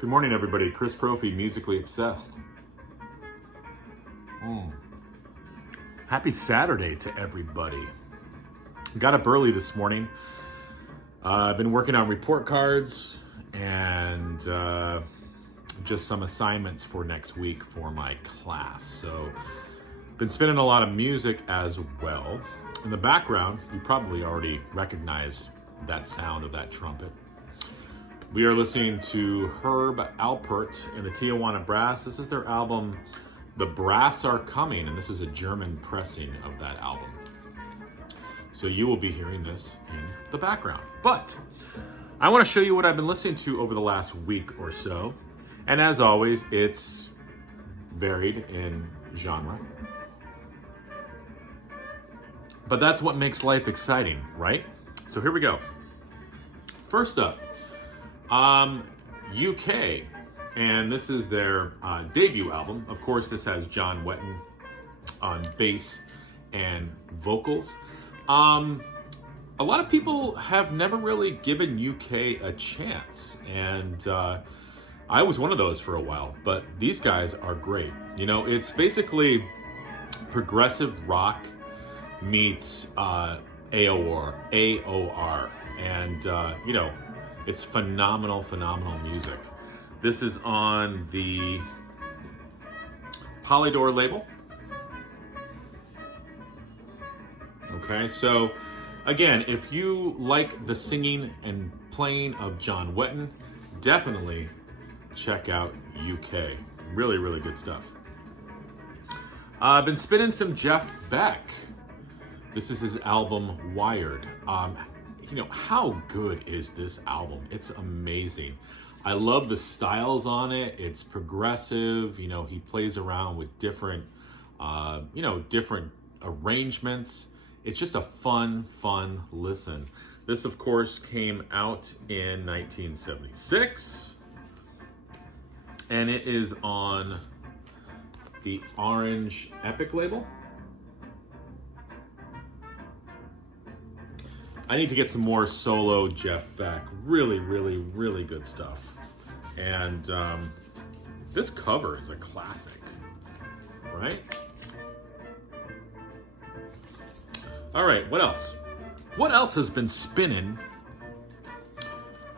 Good morning, everybody. Chris Profi, Musically Obsessed. Happy Saturday to everybody. Got up early this morning. I've been working on report cards and just some assignments for next week for my class. So, been spinning a lot of music as well. In the background, you probably already recognize that sound of that trumpet. We are listening to Herb Alpert and the Tijuana Brass. This is their album, The Brass Are Coming, and this is a German pressing of that album. So you will be hearing this in the background. But I want to show you what I've been listening to over the last week or so. And as always, it's varied in genre. But that's what makes life exciting, right? So here we go. First up, UK, and this is their debut album. Of course, this has John Wetton on bass and vocals. A lot of people have never really given UK a chance, and I was one of those for a while, but these guys are great. You know, it's basically progressive rock meets AOR, and you know, it's phenomenal music. This is on the Polydor label. Okay, so again, if you like the singing and playing of John Wetton, definitely check out UK. Really good stuff. I've been spinning some Jeff Beck. This is his album Wired. You know, how good is this album? It's amazing. I love the styles on it. It's progressive. You know, he plays around with different, different arrangements. It's just a fun listen. This, of course, came out in 1976. And it is on the Orange Epic label. I need to get some more solo Jeff Beck. Really good stuff. And this cover is a classic, right? All right, what else? What else has been spinning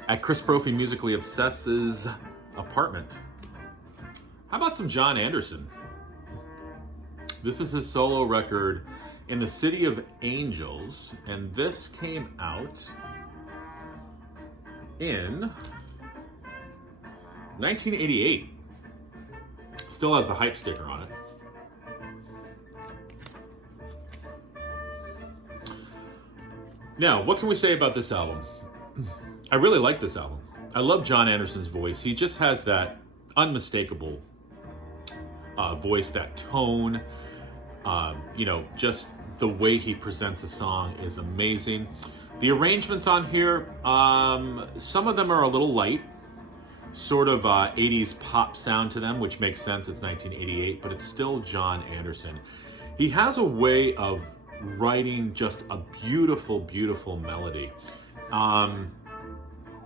at Chris Profi Musically Obsessed's apartment? How about some John Anderson? This is his solo record, In the City of Angels, and this came out in 1988. Still has the hype sticker on it. Now, what can we say about this album? I really like this album. I love John Anderson's voice. He just has that unmistakable voice, that tone. Just the way he presents a song is amazing. The arrangements on here, some of them are a little light, sort of 80s pop sound to them, which makes sense. It's 1988, but it's still John Anderson. He has a way of writing just a beautiful melody. And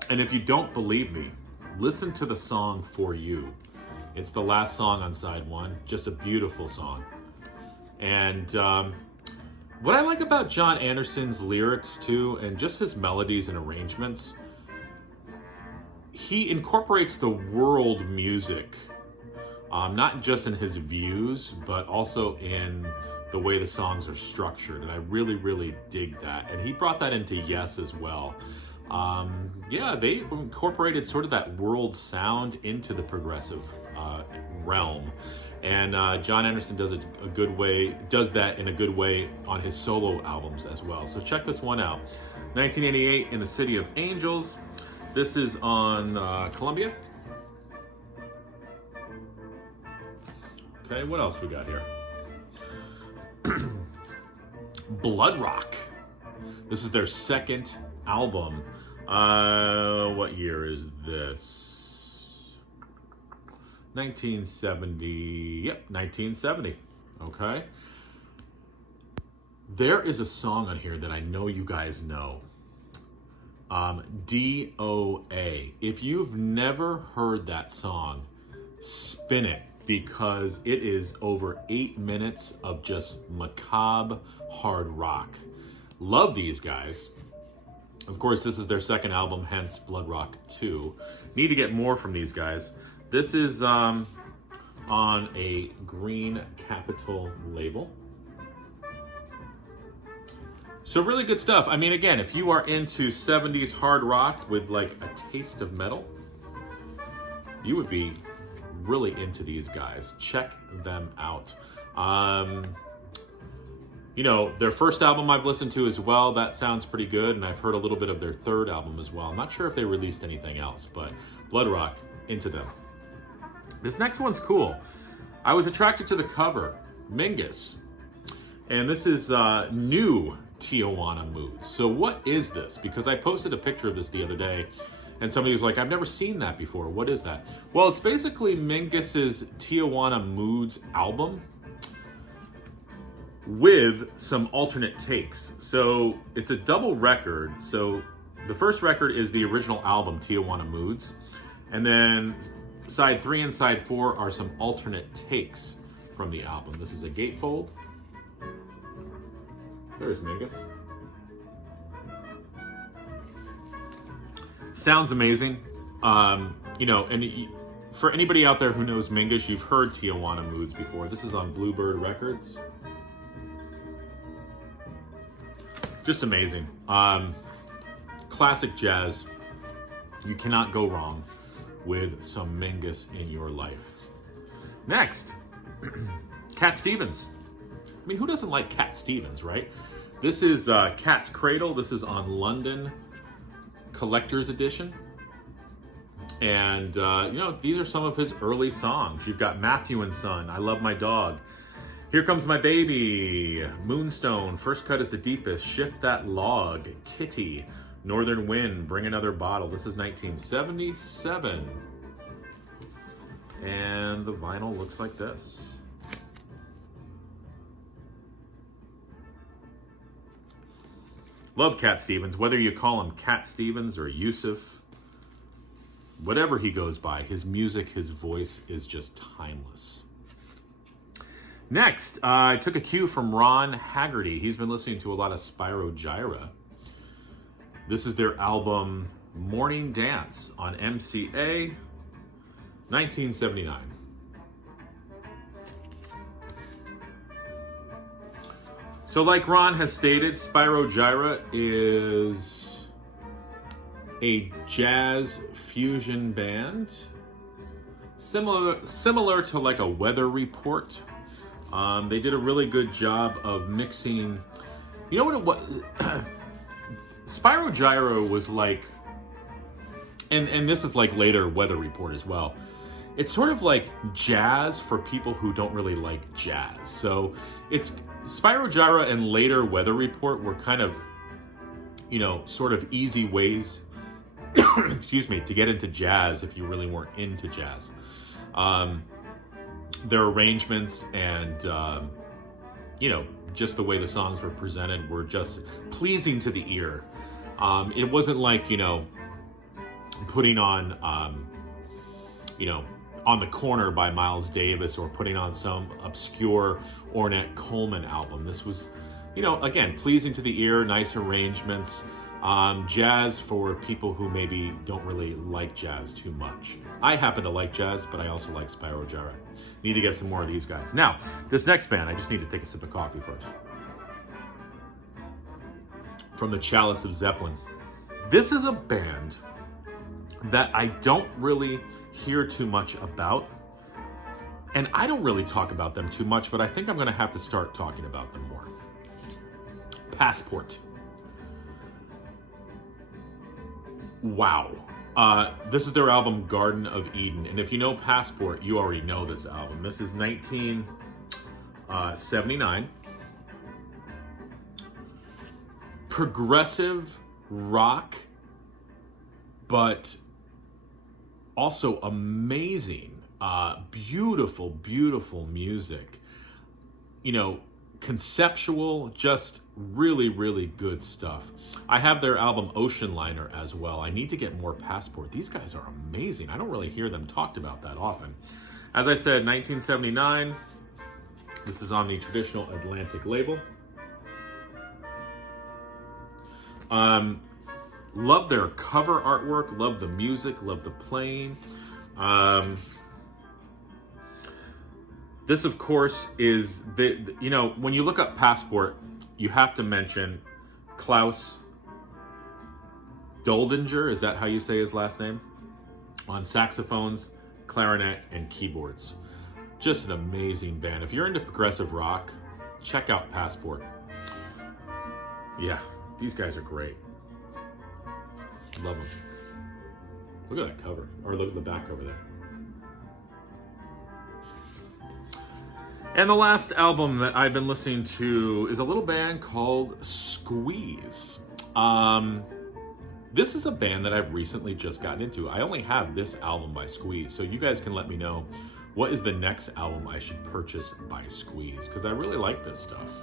if you don't believe me, listen to the song For You. It's the last song on side one, just a beautiful song. And what I like about John Anderson's lyrics too, and just his melodies and arrangements, he incorporates the world music, not just in his views, but also in the way the songs are structured. And I really dig that. And he brought that into Yes as well. They incorporated sort of that world sound into the progressive realm. And John Anderson does that in a good way on his solo albums as well. So check this one out. 1988, In the City of Angels. This is on Columbia. Okay, what else we got here? Blood Rock. This is their second album. What year is this? 1970. Yep, 1970. Okay. There is a song on here that I know you guys know. DOA. If you've never heard that song, spin it, because it is over 8 minutes of just macabre hard rock. Love these guys. Of course, this is their second album, hence Blood Rock 2. Need to get more from these guys. This is on a Green Capital label. So really good stuff. I mean, again, if you are into 70s hard rock with like a taste of metal, you would be really into these guys. Check them out. You know, their first album I've listened to as well. That sounds pretty good. And I've heard a little bit of their third album as well. I'm not sure if they released anything else, but Blood Rock, into them. This next one's cool. I was attracted to the cover, Mingus. And this is new Tijuana Moods. So what is this? Because I posted a picture of this the other day and somebody was like, I've never seen that before. What is that? Well, it's basically Mingus's Tijuana Moods album with some alternate takes. So it's a double record. So the first record is the original album, Tijuana Moods. And then side 3 and side 4 are some alternate takes from the album. This is a gatefold. There's Mingus. Sounds amazing. You know, and for anybody out there who knows Mingus, you've heard Tijuana Moods before. This is on Bluebird Records. Just amazing. Classic jazz. You cannot go wrong with some Mingus in your life. Next, Cat Stevens. I mean, who doesn't like Cat Stevens, right? This is Cat's Cradle. This is on London Collector's Edition. And, you know, these are some of his early songs. You've got Matthew and Son, I Love My Dog, Here Comes My Baby, Moonstone, First Cut is the Deepest, Shift That Log, Kitty, Northern Wind, Bring Another Bottle. This is 1977. And the vinyl looks like this. Love Cat Stevens, whether you call him Cat Stevens or Yusuf, whatever he goes by, his music, his voice is just timeless. Next, I took a cue from Ron Haggerty. He's been listening to a lot of Spyro Gyro. This is their album Morning Dance on MCA, 1979. So like Ron has stated, Spyro Gyro is a jazz fusion band, similar to like a Weather Report. They did a really good job of mixing, you know what it was? Spyro Gyro was like, and this is like later Weather Report as well. It's sort of like jazz for people who don't really like jazz. So it's Spyro Gyro and later Weather Report were kind of, you know, sort of easy ways, excuse me, to get into jazz if you really weren't into jazz. Their arrangements and, you know, just the way the songs were presented were just pleasing to the ear. It wasn't like, you know, putting on, you know, On the Corner by Miles Davis or putting on some obscure Ornette Coleman album. This was, you know, again, pleasing to the ear, nice arrangements, jazz for people who maybe don't really like jazz too much. I happen to like jazz, but I also like Spyro Gyro. Need to get some more of these guys. Now, this next band, I just need to take a sip of coffee first. From the Chalice of Zeppelin. This is a band that I don't really hear too much about, and I don't really talk about them too much, but I think I'm going to have to start talking about them more. Passport. Wow. This is their album Garden of Eden, and if you know Passport, you already know this album. This is 1979. Progressive rock, but also amazing, beautiful, beautiful music. You know, conceptual, just really, really good stuff. I have their album Ocean Liner as well. I need to get more Passport. These guys are amazing. I don't really hear them talked about that often. As I said, 1979. This is on the traditional Atlantic label. Love their cover artwork, love the music, love the playing. This, of course, is when you look up Passport, you have to mention Klaus Doldinger. Is that how you say his last name? On saxophones, clarinet, and keyboards. Just an amazing band. If you're into progressive rock, check out Passport. Yeah, these guys are great. Love them. Look at that cover, or look at the back over there. And the last album that I've been listening to is a little band called Squeeze. This is a band that I've recently just gotten into. I only have this album by Squeeze, so you guys can let me know what is the next album I should purchase by Squeeze, because I really like this stuff.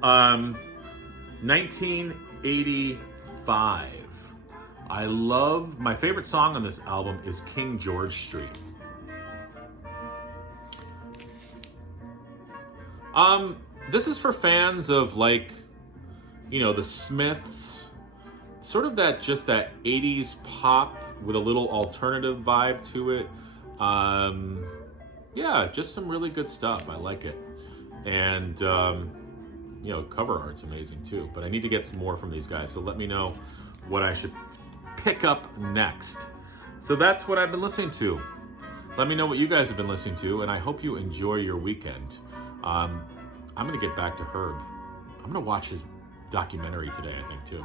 1985. My favorite song on this album is King George Street. This is for fans of the Smiths, sort of that 80s pop with a little alternative vibe to it. Yeah, just some really good stuff. I like it. And, cover art's amazing too, but I need to get some more from these guys. So let me know what I should pick up next. So that's what I've been listening to. Let me know what you guys have been listening to, and I hope you enjoy your weekend. I'm going to get back to Herb. I'm going to watch his documentary today, I think, too.